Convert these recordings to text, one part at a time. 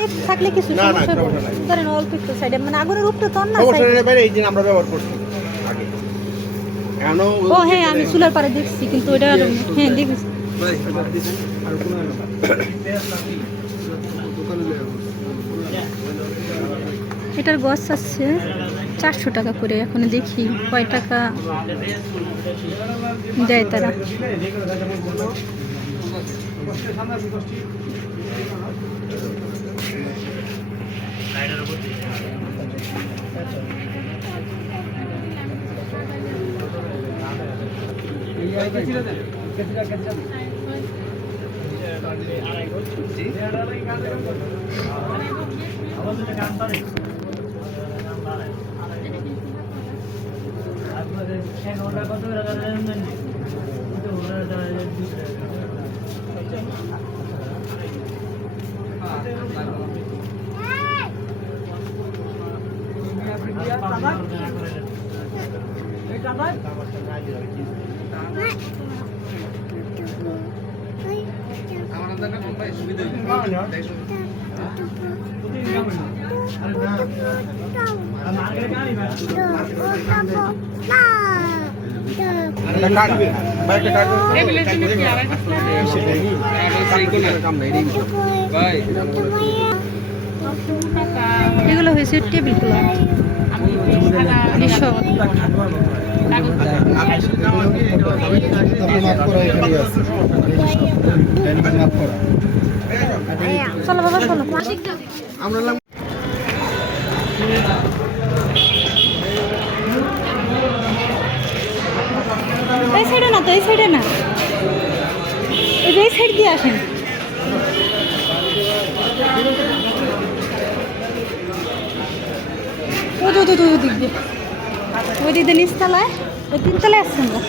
Tape থাকলে কিছু না না সমস্যা হবে সমস্যা না। নাই ধরেন অল্প একটু সাইডে মানে আগুনের উপরে তো না সমস্যা সাইডে। নেই বাইরে এই দিন আমরা ব্যবহার করছি আগে এখনো ও হ্যাঁ আমি চুলার পাড়ে দেখছি কিন্তু ওইটা হ্যাঁ দেখেছি। এটার গছ আছে 400 টাকা করে। এখন দেখি কয় টাকা দেয় তারা। কাটবে বাইকটা কাটবে ভাই এগুলো হয়েছে টেবিল ক্লথ। চলো বাবা চলো। আমরা এই সাইডে না তো, এই সাইডে না, এই সাইড দিয়ে আসেন। ওই দিক দিয়ে, ওই দিক দিয়ে নিচতলায়, ওই 3 তলায় আসছেন না।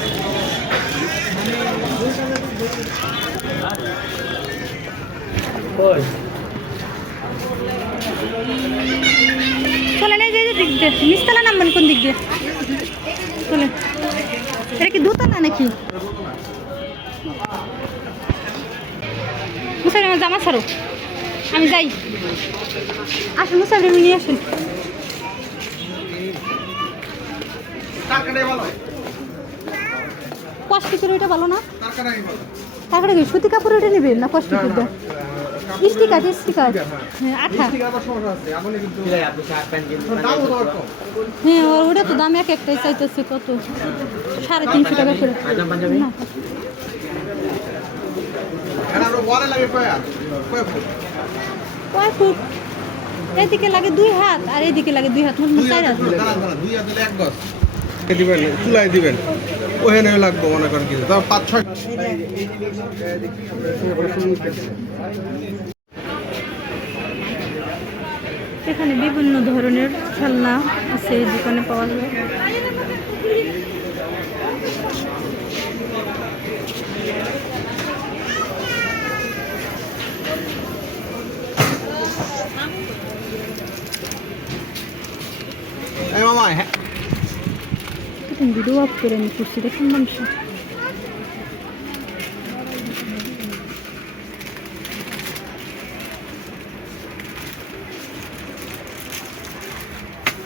চলেন এই যে দিক দিয়ে নিচতলা নামবেন। কোন দিক দিয়ে চলেন? এটা কি দোতলা নাকি? মুসাইর আমার জামা ছাড়ো, আমি যাই। আসুন মুসাইর নিয়ে আসুন। কষ্টিকের ওইটা ভালো না? তারপরে কি সুতি কাপড় ওইটা নেবেন না কষ্টিকের? স্টিকার স্টিকার হ্যাঁ আঠা। হ্যাঁ ওটা তো দাম এক একটাই চাইতেছে কত 350 টাকা করে। না কয় ফুট? এদিকে লাগে 2 হাত আর এদিকে লাগে 2 হাত, মোট 4 হাত। দিবেন চুলাই দিবেন ওখানে লাগবো মনে করেন কিছু তাও 5-6। এখানে বিভিন্ন ধরনের খেলনা আছে, এই দোকানে পাওয়া যায়। এই মামা হ্যাঁ ভিডিও অফ করে নিচ্ছি, দেখুন মানুষ।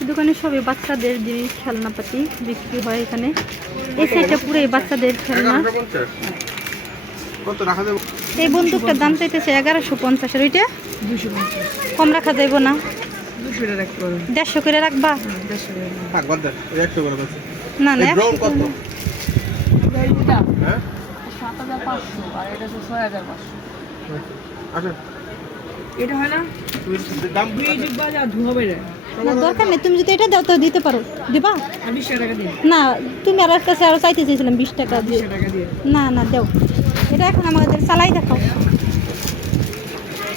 দোকানে সবই বাচ্চাদের জিনিস, খেলনাপাতি বিক্রি হয় এখানে। এই সাইডটা পুরোই বাচ্চাদের খেলনা। কত রাখা যাবে? এই বন্দুকটার দাম চাইতেছে 1150 আর ওইটা 250। কম রাখা যাইব না? 150 করে রাখবা? থাক বাদ দেন 100 করে বলছি। না না ব্রাউন কত? হ্যাঁ 7500 আর এটা 6500। আচ্ছা এটা হয় না? দাম দুই জিব্বা যা ধুবে রে। না দরকার নেই, তুমি যদি এটা দাও তো দিতে পারো। দিবা? 20 টাকা দিন। না তুমি আর কাছে আরো চাইতে চেয়েছিলাম 20 টাকা দিয়ে। 20 টাকা দিয়ে। না না দাও, এটা এখন আমাদের চালাই দেখাও।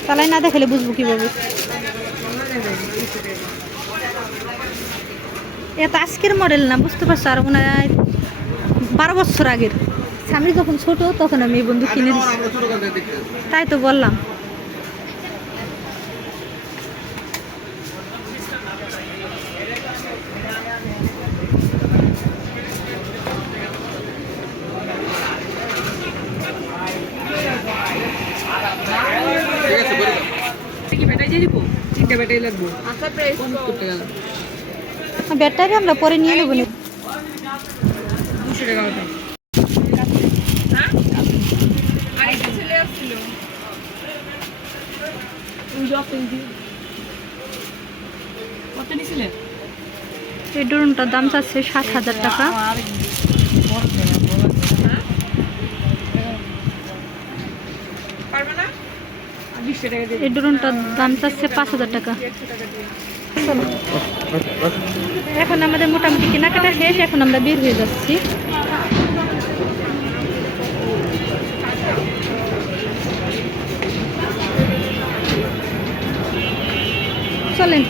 চালাই না দেখালে বুঝবো কিভাবে? এটা আজকের মডেল না, বুঝতে পারছো? আর মনে হয় 12 বছর আগের। আমি যখন ছোট তখন আমি এই বন্ধু কিনে দিচ্ছি। তাই তো বললাম। ঠিক আছে বলে দাও। কি বেটাই দিয়ে দিব 3টা ব্যাটারি লাগবে আচ্ছা প্রাইস করতে গেল ব্যাটারি আমরা পরে নিয়ে নেবো নি। 200 টাকা ওটা হ্যাঁ আরেকটা ছেলে আসছিল ওই জব পেন্টি কত নিছিলে এই ড্রোনটার দাম চাচ্ছে 7,000 টাকা। পারবে না 20 টাকা দিয়ে এই ড্রোনটার দাম চাচ্ছে 5,000 টাকা। চলো, এখন আমাদের মোটামুটি কেনাকাটা শেষ, এখন আমরা বের হয়ে যাচ্ছি। চলেন।